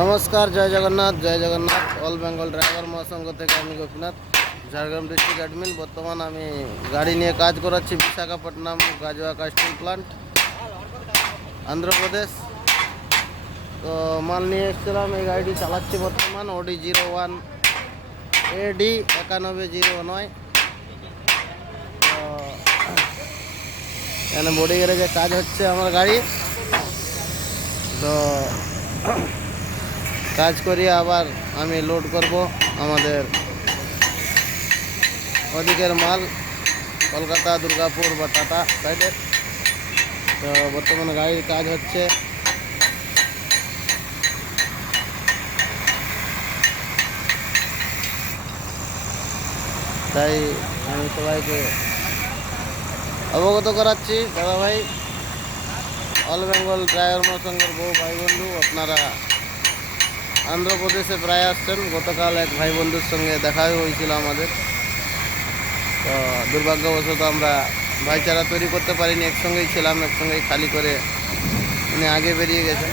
নমস্কার, জয় Jagannath. All Bengal driver মহাসংঘ থেকে আমি গোপীনাথ, ঝাড়গ্রাম ডিস্ট্রিক্ট অ্যাডমিন। বর্তমান আমি গাড়ি নিয়ে কাজ করাচ্ছি বিশাখাপট্টনম গাজওয়াকা স্টিল প্লান্ট, অন্ধ্রপ্রদেশ। তো মাল নিয়ে এসেছিলাম, এই গাড়িটি চালাচ্ছি বর্তমান। ওডি 01 AD 9109। তো এখানে বডি গ্যারেজে কাজ হচ্ছে আমার গাড়ি। তো কাজ করিয়ে আবার আমি লোড করব আমাদের ওদিকের মাল, কলকাতা, দুর্গাপুর বা টাটা সাইডের। তো বর্তমানে গাড়ির কাজ হচ্ছে। তাই আমি সবাইকে অবগত করাচ্ছি, দাদা ভাই, অল বেঙ্গল ড্রাইভার মহাসংঘের বহু ভাই বন্ধু, আপনারা অন্ধ্রপ্রদেশে প্রায় আসছেন। গতকাল এক ভাই বন্ধুর সঙ্গে দেখা হয়েছিল আমাদের। তো দুর্ভাগ্যবশত আমরা ভাইচারা তৈরি করতে পারিনি। একসঙ্গেই ছিলাম, একসঙ্গেই খালি করে উনি আগে বেরিয়ে গেছেন।